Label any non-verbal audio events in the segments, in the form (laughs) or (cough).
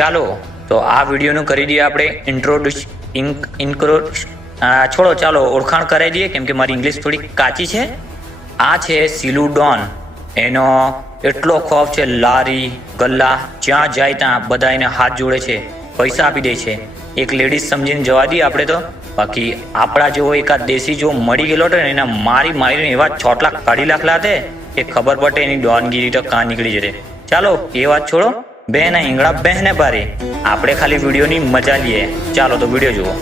ચાલો, તો આ વિડીયોનું કરી દઈએ આપણે ઇન્ટ્રોડ્યુસ ઇન્ક્રો છોડો, ચાલો, ઓળખાણ કરાવી દઈએ, કેમ કે મારી ઇંગ્લિશ થોડી કાચી છે. આ છે સિલુડોન એનો એટલો ખોફ છે, લારી, ગલ્લા, જ્યાં જાય ત્યાં બધા એને હાથ જોડે છે, પૈસા આપી દે છે. એક લેડીઝ સમજીને જવા દઈએ આપણે તો. બાકી આપણા જેવો એકાદ દેશી જો મળી ગયેલો હતો ને એના મારી મારીને એવા છોટલા કાઢી લાખલા તે, કે ખબર પડે એની ડોનગીરી તો કાં નીકળી જશે. ચાલો, એ વાત છોડો. બેન ઈંગડા બહેને ભારે આપણે ખાલી વિડીયોની મજા લઈએ. ચાલો તો વીડિયો જુઓ.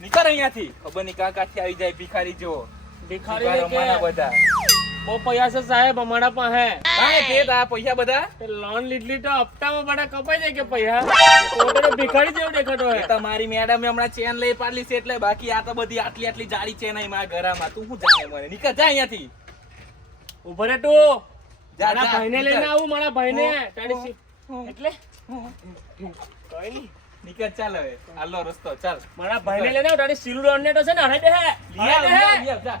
નીકળ અહીંયાથી. ખબર નહીં કાં કાંથી આવી જાય ભિખારી જુઓ ભિખારી બધા. બહુ પૈસા છે સાહેબ અમારા પાસે. કાંઈ તે તો આ પૈસા બધા? લોન લીધલી તો હપ્તામાં બધા કપાઈ જાય કે પૈસા? ભિખારી જેવો દેખાતો હોય તમારી મેડમે હમણાં ચેન લઈ પાડલી છે એટલે બાકી આ તો બધી આટલી આટલી જાડી ચેન અહીં મારા ઘરમાં. તું શું જાણે મને? નીકળ જા અહીંયાથી. ઊભો રે તું. મારા ભાઈને લઈને આવું મારા ભાઈને. તારી. એટલે? કઈ નહીં. નીકળ ચાલ હવે. હાલો રસ્તો ચાલ. મારા ભાઈને લઈને આવ તારી સિલું ને તો છે ને હરાઈ દે આવ, જા.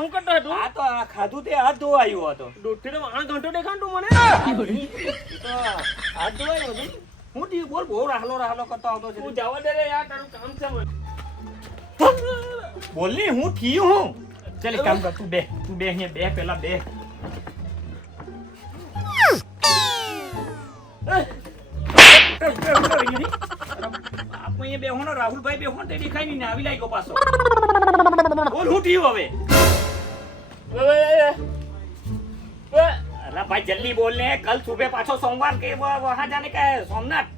હું કરતો હતો? આ તો આ ખાધું તે હાથ આવ્યો હતો દોઢી તો વાણ ઘંટો દેખાડતો મને? તો હાથ ધોવાયું હતો. હું ટી બોલ બહુ રાહલો રાહલો કરતો આવતો છે. તું જવા દે રે યાર તારું કામ છે મને બોલ હું થયું હું? ચાલ કામ કર તું બે તું બે અહીંયા બે પેલા બે. આપણે બેહોનો રાહુલભાઈ બેહોન તે દેખાય નહીં ને આવી લાગ્યો પાછો. બોલ હું થયું હવે? ભાઈ જલ્દી બોલ ને. કલ સુબહ પાછો સોમવાર કે વહા જાને કે Somnath?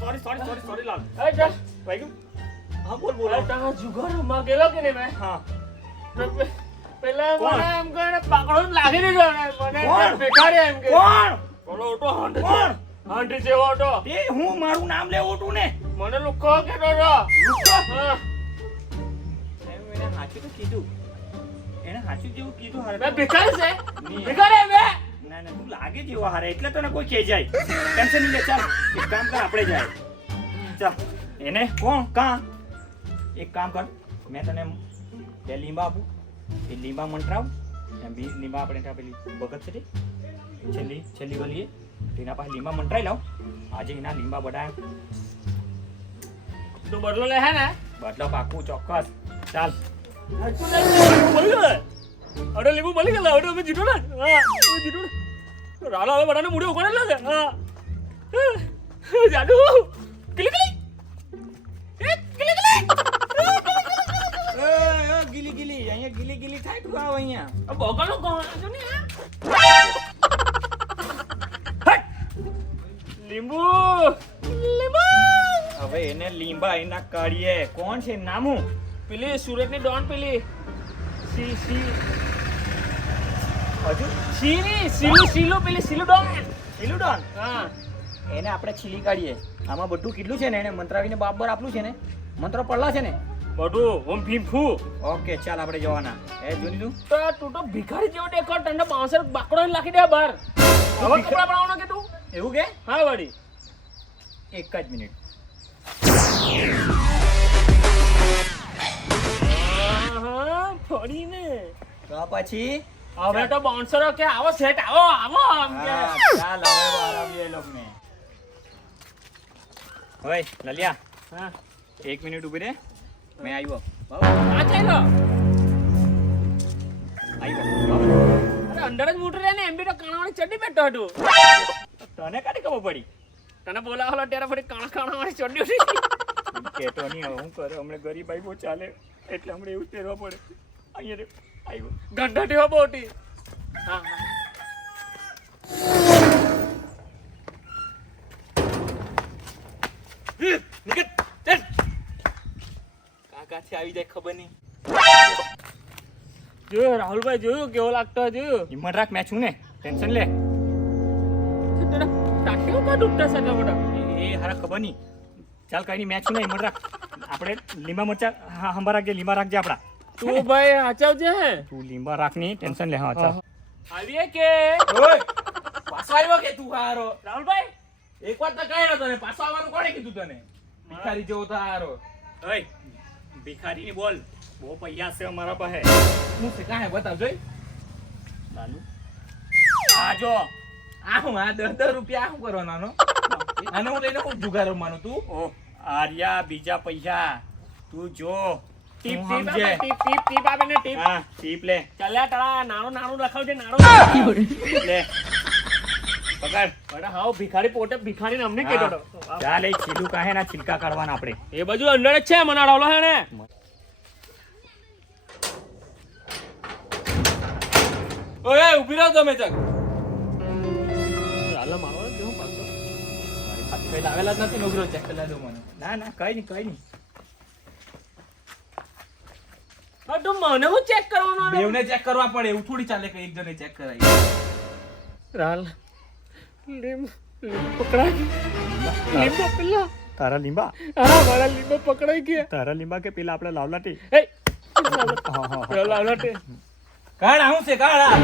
Sorry sorry sorry sorry લાલ. ભાઈ ગયું? હા બોલ બોલ. જુગારમાં ગયેલો કે નહીં મેં હા. પેલા મને એમ કહે પાકડો લાગી દીધો મને કોણ? એમ કે. કોણ? બોલો ઓટો હંડ કોણ? હાંડી જેવો હતો એ હું મારું નામ લેવું તું ને? મને લુખ્ખો કહેતો હતો. હા. એમ મેં સાચું તો કીધું. એને સાચું જેવું કીધું હારે મેં ભિખારી છે. ભિખારી બે ના ના તું લાગે જેવો હારે એટલે તને કોઈ કહે જાય. ટેન્શન નહીં લે ચાલ એક કામ કર આપણે જાય. ચાલ એને કોણ? કા? એક કામ કર મેં તને બે લીંબા આપું એ લીંબા મંત્રાવ. એમ બી લીંબા આપણે ત્યાં પેલી ભગત છે છેલ્લી છેલ્લી ગલીએ. તેના પાસે લીમા મંટરાઈ લાવ. આજે એના લીમા બધા તું બદલો લે હે ને. બદલો પાકું ચોક્કસ. ચાલ. અરે લીંબુ મળી ગયેલા. હવે અમે જીતો ને. હા જીતો ને. રાલા હવે બધાને મૂડી ઉગાડેલા છે. હા. જાદુ. કિલી કિલી અહીંયા ગીલી ગીલી થાય તું આવ અહીંયા. આ કોણ છો ને લીંબુ! લીંબુ! હવે એને લીંબા એના કાઢીએ કોણ છે? નામું? પેલી સુરતની ડોન પેલી. સી સી હજુ? સીની સીલુ સીલુ પેલી સીલુ ડોન. શીલુડોન હા. એને આપણે છીલી કાઢીએ. આમાં બધું કેટલું છે ને એને મંત્રાવીને બાબર આપલું છે ને. મંત્ર પડલા છે ને. બધું ઓમ ભીમ ફૂ ઓકે ચાલ આપણે જવાના. એ જોની તું? તો તું તો ભિખારી જેવો દેખો તને બાંસર બાકડો લાખી દે બહાર હવે કપડા બનાવવાનો કે તું? એવું કે? હા વળી. એક જ મિનિટ. હા ફરીને તો પછી? હવે તો બાઉન્સરો કે આવો સેટ આવો આવો આમ કે. ચાલ હવે બહાર આવીએ એ લોકને. ઓય લલિયા. હા. એક મિનિટ ઊભી રે મેં આવ્યો. આ આવ્યો. અરે અંદર જ મોટર રહે ને એમ બી તો કાણાવાળી ચડી બેઠો હતું. તને કાઢી ખબર પડી? તને બોલાવેલો ત્યારે ફરી કાણા કાણાવાળી ચડ્ડી ઉઠી કેતો નહીં હું કરે? હમણાં ગરીબ આવ્યો ચાલે એટલે હમણાં એવું તેરવા પડે. અહીંયા આવ્યો. ગંઢા ટેવા બોટી હા હા નીકળ ચાલ છે આવી જાય ખબર નહીં. જોયું રાહુલભાઈ જોયું કેવો લાગતો જોયું. હિંમત રાખ મેં છું ને. ટેન્શન લે. ટાંટીઓ કા ડૂબતા છે એટલા એ હારા ખબર નહીં. ચાલ કઈ મેં છું ને હિંમત રાખ. આપણે લીંબા મરચા હા હંબા રાખજે લીંબા રાખજે આપડા તું ભાઈ હાચવજે તું લીંબા રાખ ટેન્શન લે હા ચાલ. આવીએ કે? ઓય પાછો આવ્યો કે તું હારો? રાહુલભાઈ? એક વાર તો કહ્યો તને પાછો આવવાનું કોણે કીધું તને? ભિખારી જેવો તો હારો. ઓય ભિખારીની બોલ. બહુ પૈયા છે અમારા પાસે. હું છે? કાંઈ બતાવ જોઈ લાલુ આ જો. આ હું આ દસ દસ રૂપિયા શું કરવાનાનો અને હું લઈને હું જુગાર રમવાનું તું? ઓ આર્યા બીજા પૈસા. તું જો. Tip tip. Tip tip tip આપે ને ટીપ. હા ટીપ લે. ચાલ્યા તારા નાણું નાણું લખાવજે નાણું. લે. પકડ. બડા હાવ ભિખારી પોતે ભિખારી અમને કહેતો હતો. ચાલ એ છીલું કાહે ના છિલકા કાઢવાના આપણે. એ બાજુ અંદર જ છે મને રાવલો હે ને ઓય ઊભી રહો તમે ચક ચાલો મારો કેવું પાછો. પેલા આવેલા જ નથી ને ઊભી ચેક કરી દો મને. ના ના કઈ નહીં કઈ નહીં. હા તો મને હું ચેક કરવાનો? બેવને ચેક કરવા પડે એવું થોડી ચાલે કે એક જણે ચેક કરાય. રાલ લીંબ લીંબ પકડાઈ લીંબો પેલા. તારા લીંબા? હા મારા લીંબો પકડાઈ ગયા તારા લીંબા કે પેલા આપણે લાવલાટી? એ હા હા લાવલાટે. કાઢ છે કાઢ આ.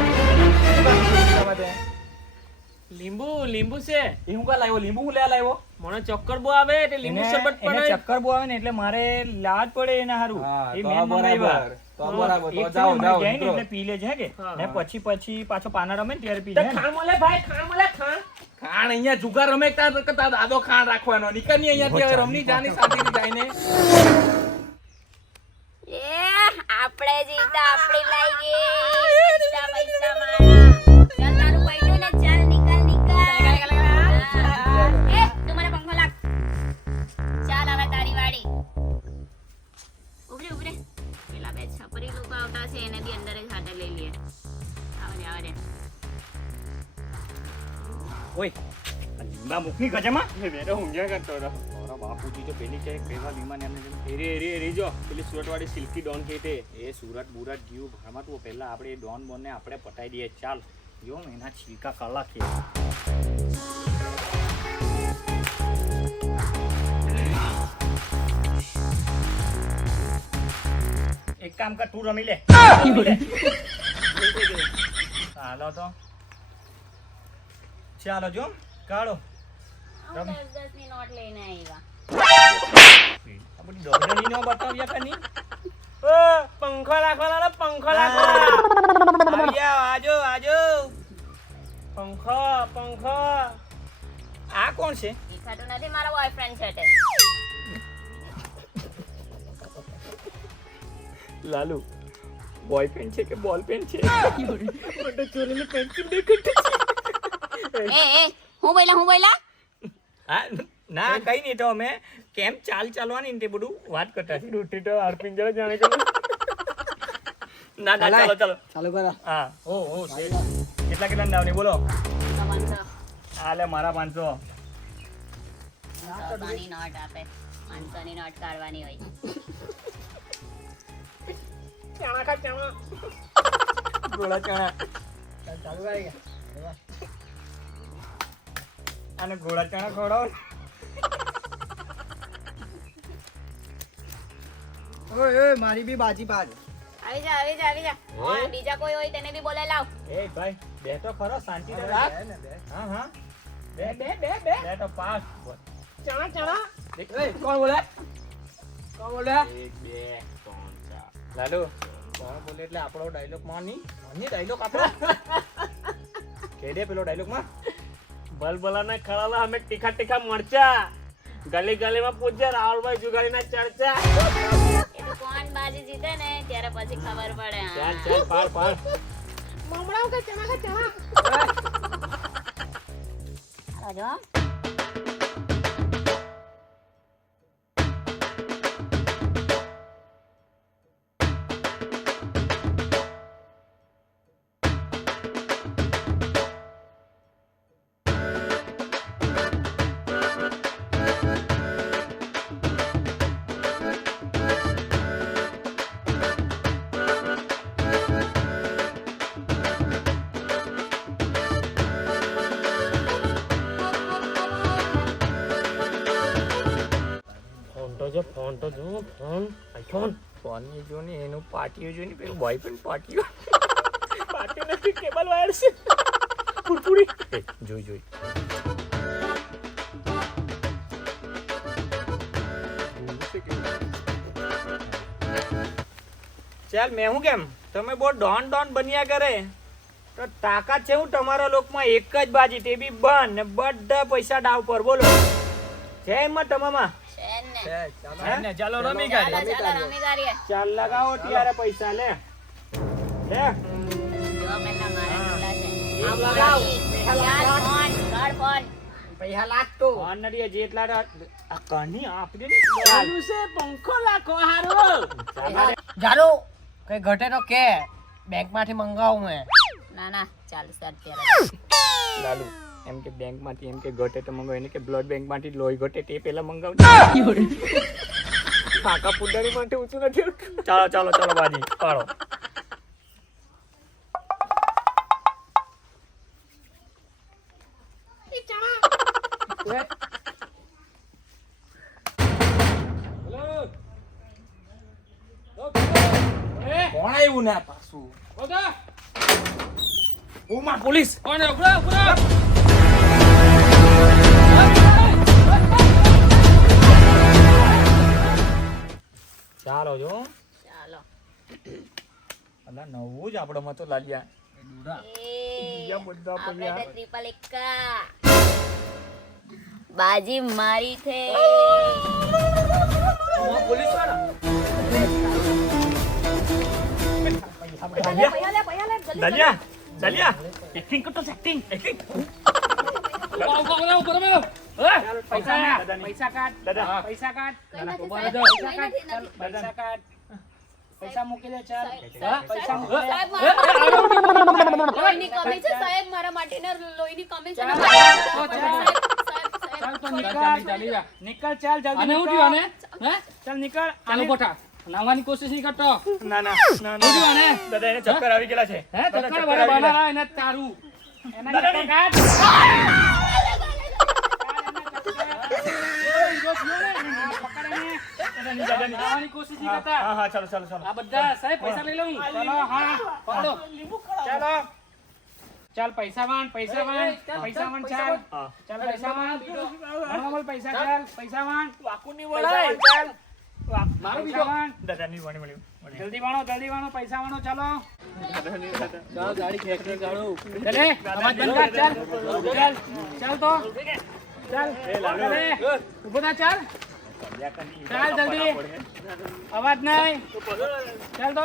લીંબુ લીંબુ છે. એ હું કા લાવ્યો? લીંબુ હું લેવા લાવ્યો? મને ચક્કર બહુ આવે એટલે લીંબુ શરબત એને ચક્કર બહુ આવે ને એટલે મારે લાજ પડે એના હારું. એ તો મેં બરાબર તો બરાબર તો જાઓ જાઓ એટલે પી લે છે કે? ને પછી પછી પાછો પાના રમે ને ત્યારે પી લે ખાણ મળે ભાઈ ખાણ મળે ખાણ ખાણ અહીંયા જુગાર રમે તાર તાર દાદો ખાણ રાખવાનો નીકળની અહીંયા ત્યાં રમની જાની શાંતિથી જાઈને. એ આપણે જીતા આપણી લાગી પૈસા પૈસા મારા ઉભરે ઉભરે. પેલા બે છપરી લોકો આવતા છે એને બી અંદર જ હાથે લઈ લઈએ. આવજે આવજે ઓય લીંબા મુખની ગજામાં વેરો ઊંઘ્યા કરતો હતો. મારા બાપુજી તો પેલી છે કેવા લીંબા એમને જેમ એરે એરે એરે જો પેલી સુરતવાળી સિલ્કી ડોન કે તે. એ સુરત બુરત ગયું ભામાં તું પહેલા આપણે એ ડોન બોનને આપણે પટાઈ દઈએ. ચાલ જો એના છીકા કલા કે. એક કામ કર તું રમી લે. ચાલો તો. ચાલો જો કાઢો. પંખો રાખવાના પંખો આજો આજો. પંખો પંખો. આ કોણ છે? નથી મારો બોયફ્રેન્ડ છે લાલુ બોયફ્રેન્ડ છે કે બોલ પેન છે? મને ચોરીને પેન્સિલ દેખાતી એ એ હું બોલા હું બોલા હા ના કઈ નહીં તો અમે કેમ ચાલ ચાલવાની ને તે બધું વાત કરતા છીએ રૂટી તો હારપિંગ જરા જાણે કે ના ના ચાલો ચાલો. ચાલુ કરો. હા ઓ ઓ કેટલા કેટલા નાવની બોલો. હાલે મારા પાંચસો. નોટ આપે. પાંચસો ની નોટ કાઢવાની હોય. ચણા ખા ચણા. ગોળા ચણા. ચાલુ કરી ગયા અને ગોળા ચણા ખવડાવો ઓય ઓય મારી બી બાજી પાડ આવી જા આવી જા આવી જા. હા, બીજા કોઈ હોય તેને બી બોલે લાવ. એ ભાઈ બે તો ખરો શાંતિ રાખ. હા હા. બે. બે બે બે. બે તો પાસ. ચણા ચણા. કોણ બોલે? કોણ બોલે? એક બે. ચાર કોણ બોલે એટલે આપણો ડાયલોગમાં નહીં? નહીં ડાયલોગ આપણો. કહી દે પેલો ડાયલોગમાં. ભલભલાના ખળાલા અમે તીખા તીખા મરચા. ગલી ગલીમાં પૂછ્યા રાહુલભાઈ જુગાડીના ચર્ચા. કોણ બાજી જીતે ને ત્યારે પછી ખબર પડે ચાલ. ચાલ પાડ પાડ. હાલો જો. ફોન તો જો ફોન આઈફોન. ફોનની જો ને એનું પાટીઓ જો ને પેલું બોયફ્રેન્ડ પાટીઓ પાટી નથી કેબલ વાયર છે. કુરકુરી. જોઈ જોઈ. ચાલ મેં હું કેમ? તમે બહુ ડોન ડોન બન્યા કરે. તો તાકાત છે હું તમારા લોકમાં એક જ બાજી તે બી બંધ ને બધા પૈસા ડાવ પર. બોલો. જય એમાં તમામાં. ને? ચાલો રમી ચાલો ચાલો રમી કરીએ ચાલ લગાવો ત્યારે પૈસા લે લે જો પેલા મારા કેટલા છે આમ આ લગાવ. ચાલ ફોન કર ફોન પૈસા લાગતો ફોન નથી જેટલા રા- આ કની આપડે ને ચાલ છે પંખો લાખો હારો ચાલ જાલો કઈ ઘટે તો કે બેંકમાંથી મંગાવું મેં ના ના ચાલશે અત્યારે લાલુ એમ કે બેંકમાંથી એમ કે ઘટે તો મંગાવ. એને કે બ્લડ બેંકમાંથી લોહી ઘટે તે પેલા મંગાવ કાકા પુડારી માટે ઊંચું નથી ચાલો ચાલો ચાલો બાજી પાડો. કોણ આવ્યું ના પાછું? પોલીસ! કોણ ઉભરા ઉભરા! ચાલો જો. ચાલો. અલા નવું જ આપણો મતો લાલિયા. એ બીજા બધા આપણે પૈયા તો ત્રિપલ બાજી મારી છે. પોલીસવાળા? દલિયા દલિયા એક્ટિંગ કરતો એક્ટિંગ એક્ટિંગ ઉપર એ પૈસા પૈસા કાઢ. પૈસા કાઢ. પૈસા કાઢ. પૈસા મૂકી દે ચાલ. પૈસા મૂકી લોહીની કમી છે સાહેબ. મારા માટેના લોહીની કમી છે. ચાલ જલ્દી. હે? ચાલ ચાલો નાવાની કોશિશ નહીં કરતો. ના ના ના દાદા એને ચક્કર આવી ગયેલા છે. હે ચક્કર વાળા એને તારું. એના ચક્કર કાઢ. ચાલો ચાલો ચાલો. આ બધા સાહેબ પૈસા લઈ લઉં. ચાલો હા પકડો. ચાલો. ચાલ પૈસા વાન પૈસા વાન પૈસા વાન ચાલ. ચાલ પૈસા વાન. ભણવા પૈસા ચાલ પૈસા વાન. વાકુની પૈસા વાન ચાલ. મારું મારું પૈસા વાન. દાદાની વાણી મળ્યું મળ્યું. જલ્દી વાણો જલ્દી વાણો પૈસા વાણો ચાલો. ચાલ ગાડી ખેંચી ચાલો ચલે અવાજ બંધ કર ચાલ. ચાલ ચાલ તો. ચાલ ઊભો થા ચાલ. ચાલ જલ્દી. અવાજ નહીં. ચાલ તો.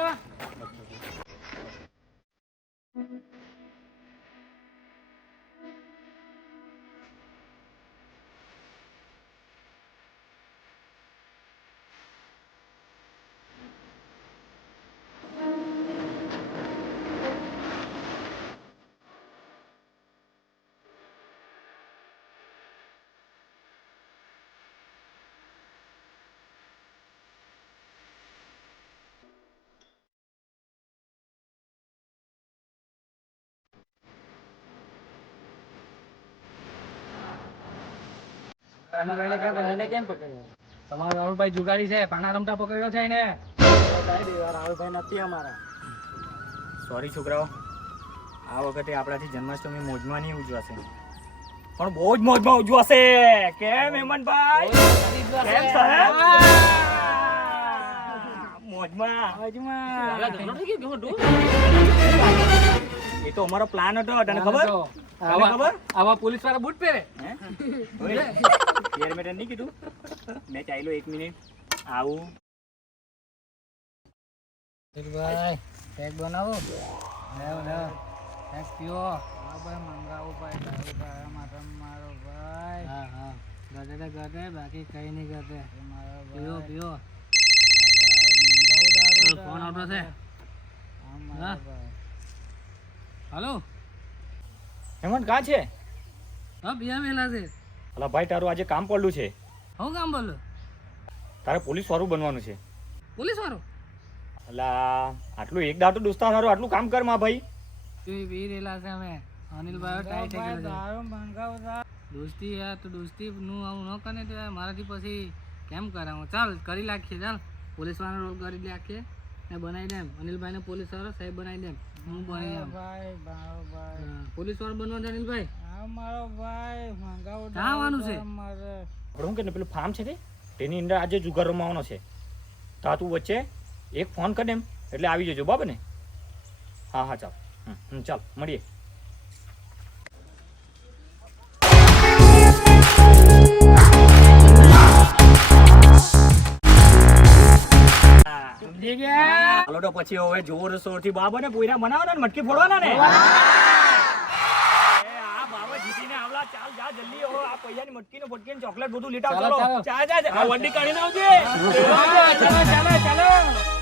તમારો રાહુલભાઈ જુગારી છે પાના રમતા પકડ્યો છે એને. રાહુલભાઈ નથી અમારા સોરી છોકરાઓ. આ વખતે આપણાથી જન્માષ્ટમી મોજમાં નહીં ઉજવાશે. પણ બહુ જ મોજમાં ઉજવાશે. કેમ હેમંતભાઈ? કેમ સાહેબ? મોજમાં. (laughs) એ તો અમારો પ્લાન હતો તને ખબર? તને ખબર? આવા પોલીસવાળા બૂટ પહેરે? હે? (laughs) ઓય, મેં નહીં કીધું? મેં ચાલ્યો એક મિનિટ. આવું. ભાઈ. કેક બનાવો. લેવ લેવ કેક પીઓ. હા ભાઈ મંગાવો ભાઈ દારૂ ભાઈ માટે મારો ભાઈ. હા હા. બાકી કઈ નહીં મારો પીઓ પીઓ. મંગાવો દારૂ ફોન આવતો છે. હા. ભાઈ. હાલો. હેમંત કાં છે? હા બીજા વેલા છે. અલા ભાઈ તારું આજે કામ પડલું છે. હું કામ બોલો તારે પોલીસ વાળું બનવાનું છે. પોલીસ વાળું? અલા આટલું એક દાટો દોસ્તા સારું આટલું કામ કરમાં ભાઈ. તું બી રહેલા છે અમે. અનિલભાઈ ટાઈટ થઈ ગયો દોસ્તી યાર તો દોસ્તી નું આવું ન કરે તો મારાથી પછી કેમ કરાવું? ચાલ કરી નાખીએ ચાલ. પોલીસ વાળો રોલ કરી નાખીએ ને બનાવી દેમ. અનિલભાઈને પોલીસ વાળો સાહેબ બનાવી દેમ. હું બની એમ. ભાઈ મારો ભાઈ. પોલીસ વાળો બનવાનું છે અનિલભાઈ આ મારો ભાઈ મંગાવો ક્યાં આવવાનું છે? મારે આપણે શું કે પેલું ફાર્મ છે તે? તેની અંદર આજે જુગાર રમવાનો છે. તો આ તું વચ્ચે એક ફોન કર એમ એટલે આવી જજો બરાબર ને? હા હા ચાલ. હમ, હમ ચાલ મળીએ. સમજી ગયા હાલો તો પછી હવે જોર સોરથી બાબો ને પૂરા બનાવવાના ને મટકી ફોડવાના ને. એ, આ બાબા જીતીને આવલા ચાલ જા જલ્દી. હવે આ પૈયાની મટકી ને ફટકી ચોકલેટ બધું લેતા ચાલો, જા જા. વંડી કાઢીને આવજે. ચાલો ચાલો ચાલો.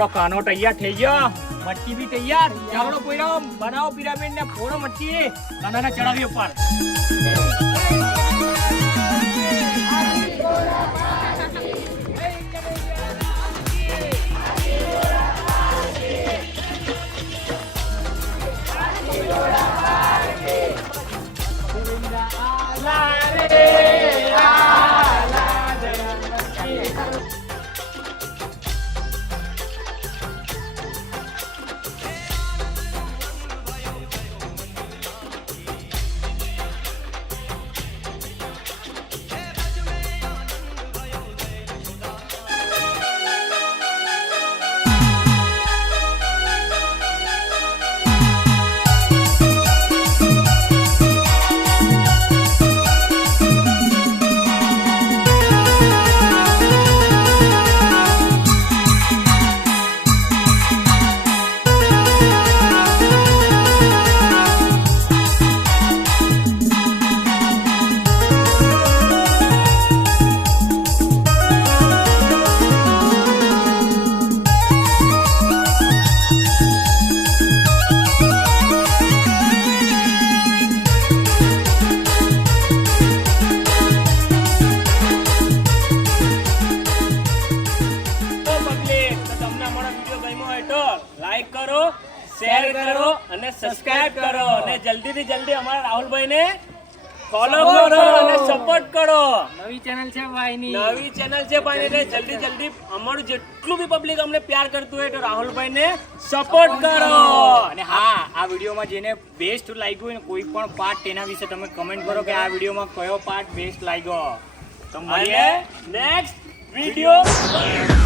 આપણો કાનો તૈયાર થઈ ગયો. મટકી બી તૈયાર. ચાવડો પોયરા બનાવો પિરામિડ ને ફોડો મટકી કાનાને ચડાવી ઉપર. શેર કરો અને સબસ્ક્રાઇબ કરો. અને જલ્દીથી જલ્દી અમારા રાહુલભાઈને ફોલો કરો અને સપોર્ટ કરો. નવી ચેનલ છે ભાઈની. નવી ચેનલ છે ભાઈ એટલે જલ્દી જલ્દી અમારું જેટલું બી પબ્લિક અમને પ્યાર કરતું હોય તો રાહુલભાઈને સપોર્ટ કરો. અને હા આ વિડીયોમાં જેને બેસ્ટ લાગ્યું હોય ને કોઈ પણ પાર્ટ તેના વિશે તમે કમેન્ટ કરો કે આ વિડીયોમાં કયો પાર્ટ બેસ્ટ લાગ્યો. તો મળીએ. Next video